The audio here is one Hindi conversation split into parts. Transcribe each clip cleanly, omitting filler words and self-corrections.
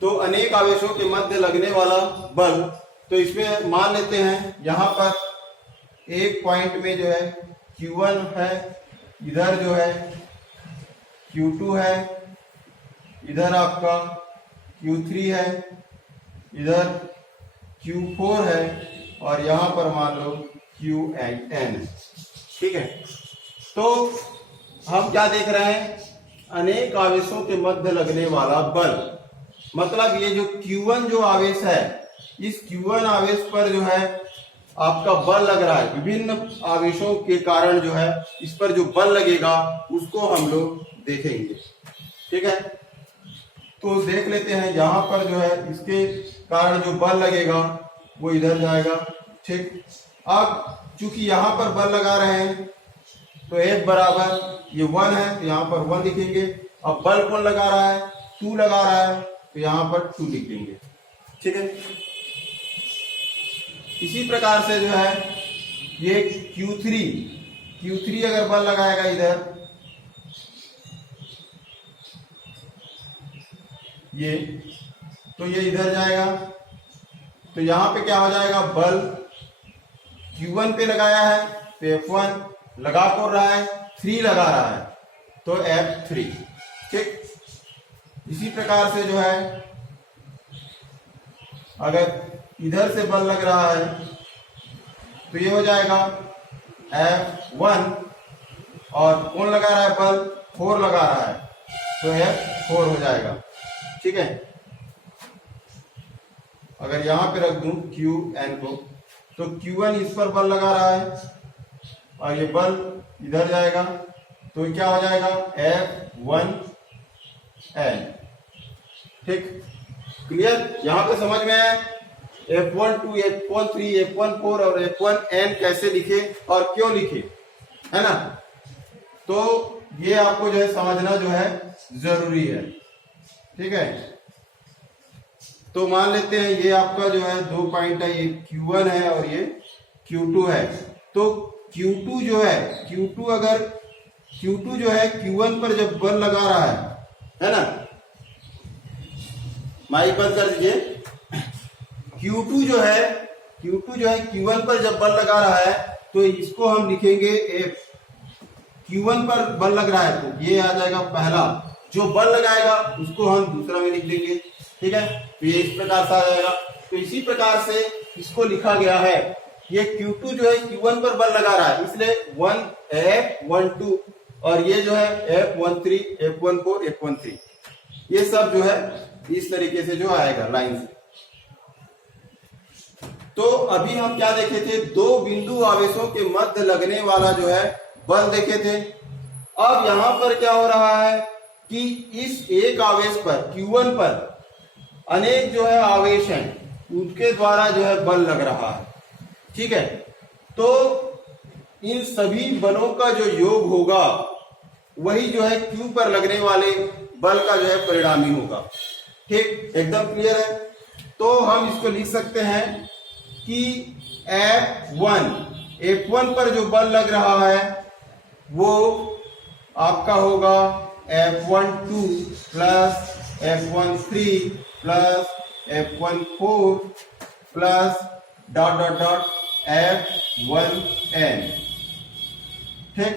तो अनेक आवेशों के मध्य लगने वाला बल, तो इसमें मान लेते हैं यहां पर एक पॉइंट में जो है Q1 है, इधर जो है Q2 है, इधर आपका Q3 है, इधर Q4 है और यहां पर मान लो Qn। ठीक है, तो हम क्या देख रहे हैं, अनेक आवेशों के मध्य लगने वाला बल, मतलब ये जो Q1 जो आवेश है, इस Q1 आवेश पर जो है आपका बल लग रहा है, विभिन्न आवेशों के कारण जो है इस पर जो बल लगेगा उसको हम लोग देखेंगे। ठीक है, तो देख लेते हैं यहां पर जो है इसके कारण जो बल लगेगा वो इधर जाएगा। ठीक, अब चूंकि यहां पर बल लगा रहे हैं तो F बराबर ये 1 है तो यहां पर 1 लिखेंगे। अब बल कौन लगा रहा है, 2 लगा रहा है तो यहां पर 2 लिख देंगे। ठीक है, इसी प्रकार से जो है ये Q3 अगर बल लगाएगा इधर, ये तो ये इधर जाएगा, तो यहां पे क्या हो जाएगा, बल Q1 पे लगाया है तो F1 लगा कौन रहा है, 3 लगा रहा है तो F3। ठीक, इसी प्रकार से जो है अगर इधर से बल लग रहा है तो ये हो जाएगा F1 और कौन लगा रहा है बल, 4 लगा रहा है तो F4 हो जाएगा। ठीक है, अगर यहां पे रख दूं Qn को तो Q1 इस पर बल लगा रहा है और ये बल इधर जाएगा तो क्या हो जाएगा F1n। ठीक, क्लियर, यहां पे समझ में आया F12, F13, F14 और F1n कैसे लिखे और क्यों लिखे, है ना। तो ये आपको जो है समझना जो है जरूरी है। ठीक है, तो मान लेते हैं ये आपका जो है 2 पॉइंट है, ये Q1 है और ये Q2 है। तो Q2 जो है Q1 पर जब बल लगा रहा है ना, माइक बंद कर दीजिए। Q2 जो है Q1 पर जब बल लगा रहा है तो इसको हम लिखेंगे F। Q1 पर बल लग रहा है तो ये आ जाएगा पहला, जो बल लगाएगा उसको हम दूसरा में लिख देंगे। ठीक है, तो ये इस प्रकार से आ जाएगा। तो इसी प्रकार से इसको लिखा गया है, ये Q2 जो है Q1 पर बल लगा रहा है इसलिए F12 और ये जो है F13, F14, F13, ये सब जो है इस तरीके से जो आएगा लाइन से। तो अभी हम क्या देखे थे, 2 बिंदु आवेशों के मध्य लगने वाला जो है बल देखे थे। अब यहां पर क्या हो रहा है कि इस एक आवेश पर Q1 पर अनेक जो है आवेश हैं, उनके द्वारा जो है बल लग रहा है। ठीक है, तो इन सभी बलों का जो योग होगा वही जो है Q पर लगने वाले बल का जो है परिणामी होगा। ठीक, एकदम क्लियर है। तो हम इसको लिख सकते हैं कि F1 पर जो बल लग रहा है वो आपका होगा F12 plus F13 plus F14 plus ... F1n। ठीक,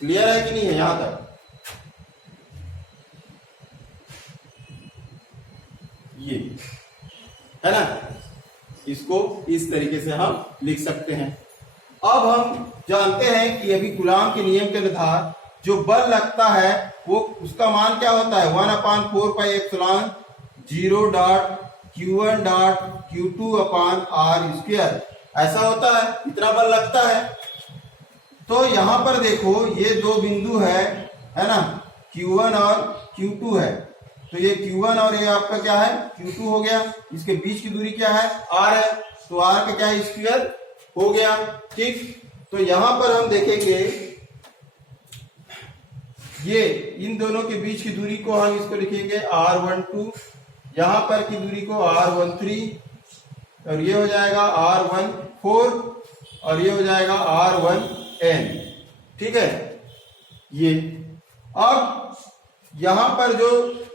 क्लियर है कि नहीं है यहां तक? ये है ना, इसको इस तरीके से हम लिख सकते हैं। अब हम जानते हैं कि अभी कूलॉम के नियम के अनुसार जो बल लगता है वो उसका मान क्या होता है, 1/4πε0 Q1 Q2 R²। ऐसा होता है, इतना बल लगता है। तो यहां पर देखो ये 2 बिंदु है ना, Q1 और Q2 है। तो ये Q1 और ये आपका क्या है, Q2 हो गया। इसके बीच की दूरी क्या है, R है, तो R का क्या है, स्क्वायर हो गया। ठीक, तो यहां पर हम देखेंगे ये इन दोनों के बीच की दूरी को हम इसको लिखेंगे R12, यहां पर की दूरी को R13 और ये हो जाएगा R14 और ये हो जाएगा R1n। ठीक है, ये अब यहाँ पर जो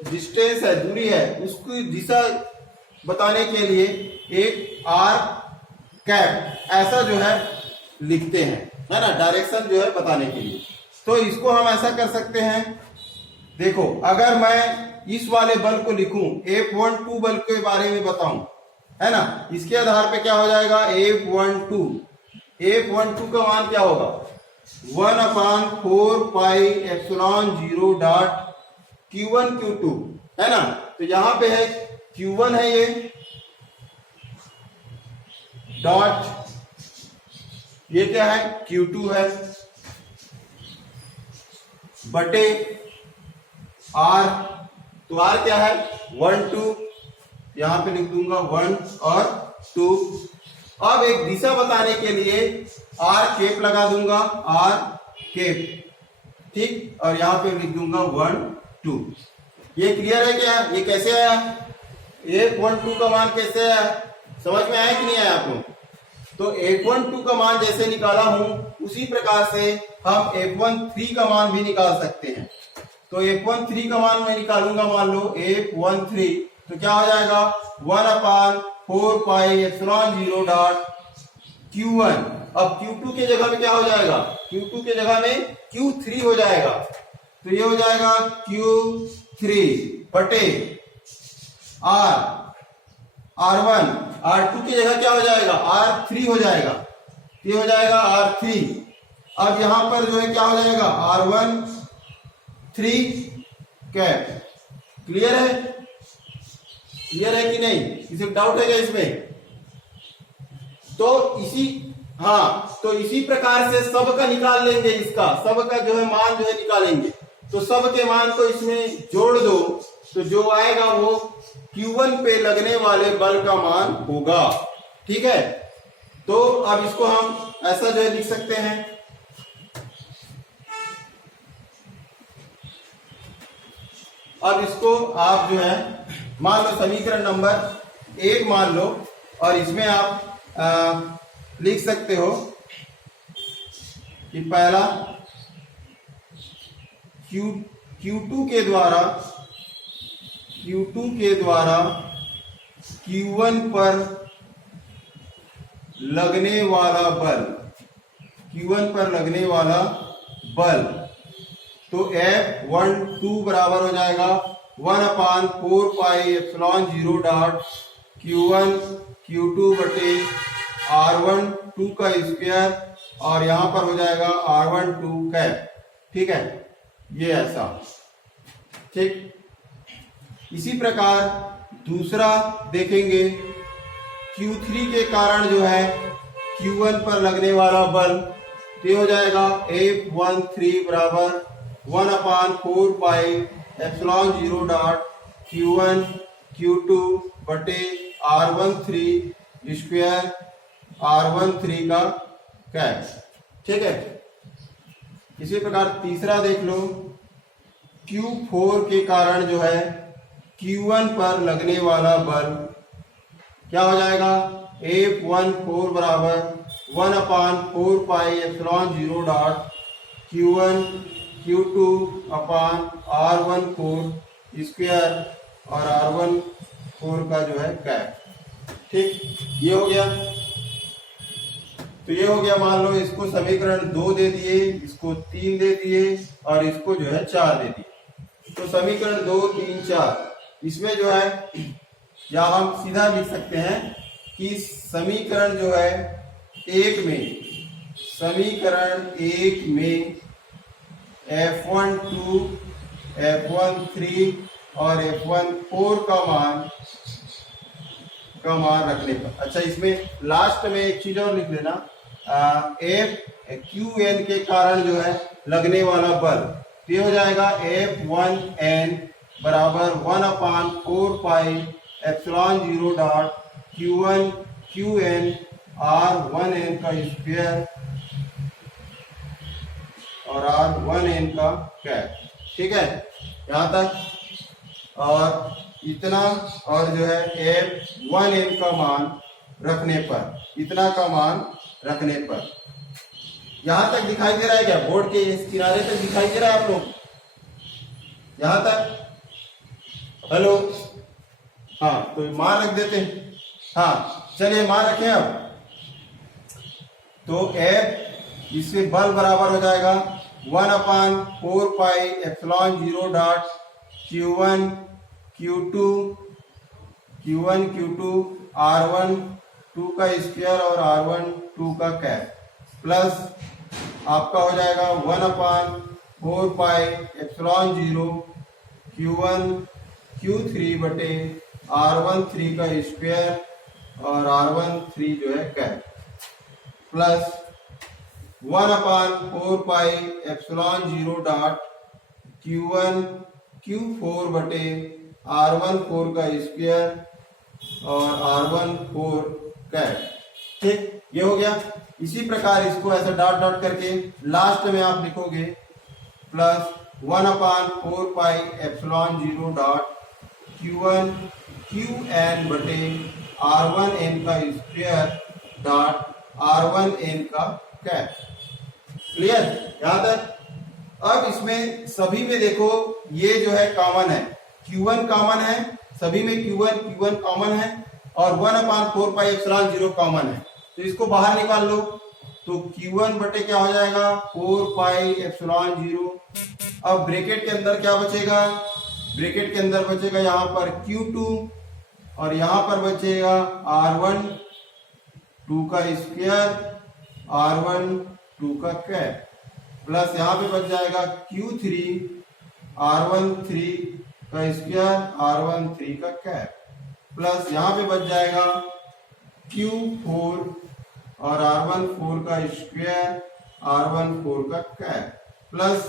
डिस्टेंस है, दूरी है, उसकी दिशा बताने के लिए एक आर कैप ऐसा जो है लिखते हैं, है ना, डायरेक्शन जो है बताने के लिए। तो इसको हम ऐसा कर सकते हैं, देखो अगर मैं इस वाले बल को लिखूं, F12 बल के बारे में बताऊं, है ना, इसके आधार पे क्या हो जाएगा, F12 का मान क्या होगा, 1/4πε0 डॉट Q1 Q2, है ना। तो यहां पे है Q1 है ये, डॉट ये क्या है, Q2 है, बटे R, तो R क्या है, 1 2, यहां पे लिख दूंगा 1 और 2। अब एक दिशा बताने के लिए R केप लगा दूंगा, R केप, ठीक, और यहां पे लिख दूंगा 1 2। ये क्लियर है क्या, ये कैसे आया, 1 2 का मान कैसे आया, समझ में आया कि नहीं आया आपको। तो F12 का मान जैसे निकाला हूं उसी प्रकार से हम F13 का मान भी निकाल सकते हैं। तो F13 का मान मैं निकालूंगा, मान लो F13, तो क्या हो जाएगा, 1/4πε0 डॉट Q1। अब Q2 के जगह में क्या हो जाएगा, Q2 के जगह में Q3 हो जाएगा, तो ये हो जाएगा Q3 बटे R1, R2 की जगह क्या हो जाएगा, R3 हो जाएगा, ये हो जाएगा R3। अब यहां पर जो है क्या हो जाएगा, R13 कैप। क्लियर है, क्लियर है कि नहीं, किसी को डाउट है क्या इसमें। तो इसी प्रकार से सब का निकाल लेंगे, इसका सब का जो है मान जो है निकालेंगे। तो सब के मान को इसमें जोड़ दो, तो जो आएगा वो Q1 पे लगने वाले बल का मान होगा, ठीक है। तो अब इसको हम ऐसा जो है लिख सकते हैं, अब इसको आप जो है मान लो समीकरण नंबर 1 मान लो, और इसमें आप लिख सकते हो कि पहला Q2 के द्वारा Q1 पर लगने वाला बल, Q1 पर लगने वाला बल, तो F12 बराबर हो जाएगा 1/4πε0 डॉट Q1 Q2 बटे R12 का स्क्वायर, और यहां पर हो जाएगा R12 कैप, ठीक है, ये ऐसा, ठीक। इसी प्रकार दूसरा देखेंगे, Q3 के कारण जो है Q1 पर लगने वाला बल, ये हो जाएगा F13 बराबर 1/4πε0 डॉट Q1 Q2 बटे R13 स्क्वायर, R13 का कैप, ठीक है। इसी प्रकार तीसरा देख लो, Q4 के कारण जो है Q1 पर लगने वाला बल क्या हो जाएगा, F14 बराबर 1/4πε0 डॉट Q1 Q2 अपान R14 स्क्वायर, और R14 का जो है कैप, ठीक, ये हो गया। तो ये हो गया, मान लो इसको समीकरण 2 दे दिए, इसको 3 दे दिए, और इसको जो है 4 दे दिए। तो समीकरण 2 3 4, इसमें जो है या हम सीधा लिख सकते हैं कि समीकरण जो है समीकरण 1 में F12 F13 और F14 का मान रखने पर, अच्छा इसमें लास्ट में एक चीज और लिख लेना, QN के कारण जो है लगने वाला बल, तो ये हो जाएगा F1N बराबर 1/4πε0 डॉट Q1 QN R1N का स्क्वायर और R1N का कैप, ठीक है, यहां तक। और इतना, और जो है F1N का मान रखने पर, इतना का मान रखने पर, यहां तक दिखाई दे रहा है क्या, बोर्ड के इस किनारे तक दिखाई दे रहा है आप लोग, यहां तक? हेलो, हाँ तो मान रख देते हैं। हाँ चलिए मान रखें। अब तो F इससे बल बराबर हो जाएगा 1/4πε0 Q1 Q2 R1 2 का स्क्वायर और R1 2 का कैप, प्लस आपका हो जाएगा 1/4πε0 Q1 Q3 बटे R1 3 का स्क्वायर और R1 3 जो है कैप, प्लस 1/4πε0 Q1 Q4 बटे R1 4 का स्क्वायर और R1 4 कैप। ठीक, ये हो गया। इसी प्रकार इसको ऐसा डॉट डॉट करके लास्ट में आप लिखोगे प्लस 1/4πε0 Q1 Qn बटे R1n का स्क्वायर डॉट R1n का कैप। क्लियर यहां तक? अब इसमें सभी में देखो ये जो है कॉमन है, Q1 कॉमन है, सभी में Q1 कॉमन है और 1/4πε0 कॉमन है, तो इसको बाहर निकाल लो। तो Q1 बटे क्या हो जाएगा 4πε0। अब ब्रैकेट के अंदर क्या बचेगा? ब्रैकेट के अंदर बचेगा यहाँ पर Q2 और यहाँ पर बचेगा R1 2 का स्क्वायर R1 2 का कैप, प्लस यहाँ पे बच जाएगा Q3 R1 3 का स्क्वायर R1 3 का कैप, प्लस यहाँ पे बच जाएगा Q4 और R1 4 का स्क्वायर R1 4 का कैप, प्लस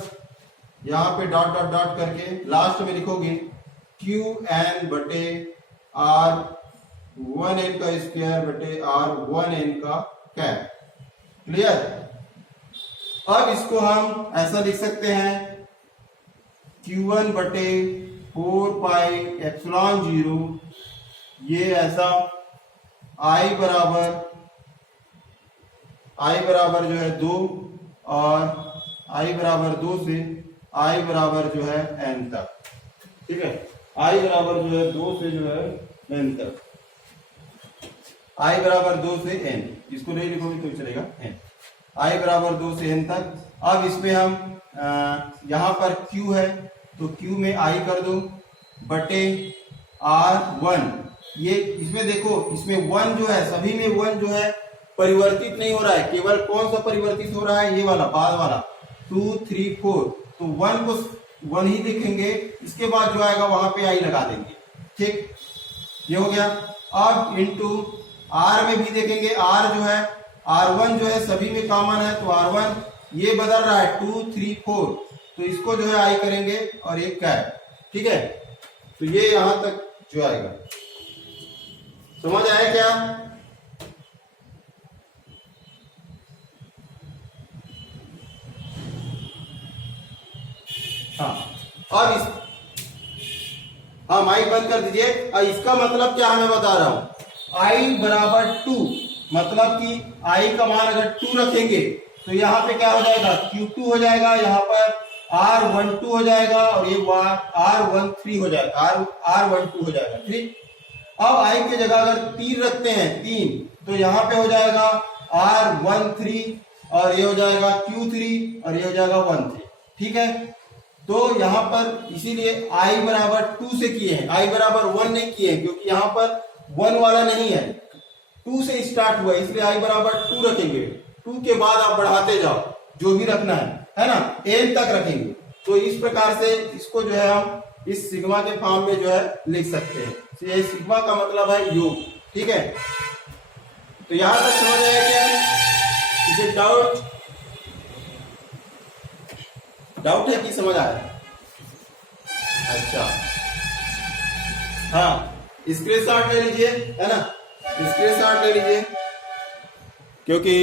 यहाँ पे डॉट डॉट डॉट करके लास्ट में लिखोगे Qn बटे R1n का स्क्वायर बटे R1n का कैप। क्लियर? अब इसको हम ऐसा लिख सकते हैं Q1 बटे 4πε0, ये ऐसा I बराबर जो है 2 और I बराबर 2 से I बराबर जो है n तक। ठीक है, I बराबर जो है 2 से जो है n तक, I बराबर 2 से n, इसको नहीं लिखोगे तो चलेगा n, I बराबर 2 से n तक। अब इसमें हम यहाँ पर Q है तो Q में I कर दो बटे R1। ये इसमें देखो, इसमें 1 जो है, सभी में 1 जो है परिवर्तित नहीं हो रहा है, केवल कौन सा परिवर्तित हो रहा है? ये वाला बाद वाला 2 3 4, तो 1 को 1 ही लिखेंगे, इसके बाद जो आएगा वहां पे I लगा देंगे। ठीक, ये हो गया। अब इंटू R में भी देखेंगे, R जो है R1 जो है सभी में कॉमन है, तो R1 ये बदल रहा है 2 3 4, तो इसको जो है I करेंगे और एक कैप। ठीक है, तो ये यहां तक जो आएगा। समझ आया क्या? हाँ, अब हाँ माइक बंद कर दीजिए। इसका मतलब क्या मैं बता रहा हूं, I बराबर 2, मतलब कि I का मान अगर 2 रखेंगे तो यहाँ पे क्या हो जाएगा Q2 हो जाएगा, यहाँ पर R12 हो जाएगा और ये R13 हो जाएगा, R12 हो जाएगा। ठीक, अब I की जगह अगर 3 रखते हैं 3, तो यहाँ पे हो जाएगा R13 और ये हो जाएगा Q3 और ये हो जाएगा 13। ठीक है, तो यहाँ पर इसीलिए I बराबर 2 से किए हैं, I बराबर 1 नहीं किए हैं, क्योंकि यहाँ पर 1 वाला नहीं है, 2 से स्टार्ट हुआ, इसलिए I बराबर 2 रखेंगे। 2 के बाद आप बढ़ाते जाओ जो भी रखना है ना, n तक रखेंगे। तो इस प्रकार से इसको जो है हम इस सिग्मा के फॉर्म में जो है लिख सकते हैं। तो ये सिग्मा का मतलब है योग। ठीक है, तो यहां तक समझ आया क्या? इसे डाउट है कि समझ आया? अच्छा, हाँ स्क्रीनशॉट ले लीजिए, है ना, स्क्रीनशॉट ले लीजिए, क्योंकि